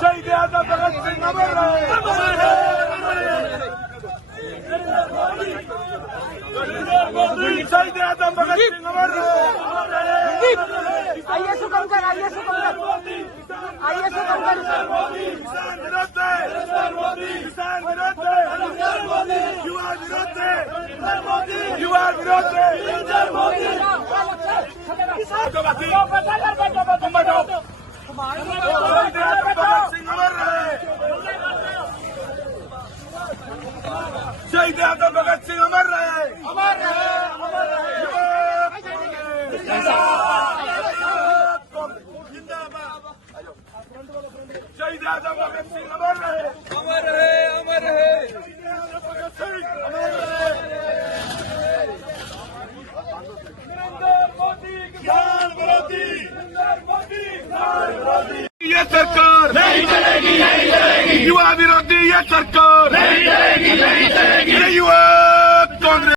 शहीद आजम भगत सिंह अमर रहे, अमर रहे, अमर रहे। शहीद आजम भगत सिंह अमर रहे, अमर रहे, अमर रहे। भगत सिंह अमर रहे। नरेंद्र मोदी किसान विरोधी, नरेंद्र मोदी किसान विरोधी। ये सरकार नहीं चलेगी, नहीं चलेगी। युवा विरोधी ये सरकार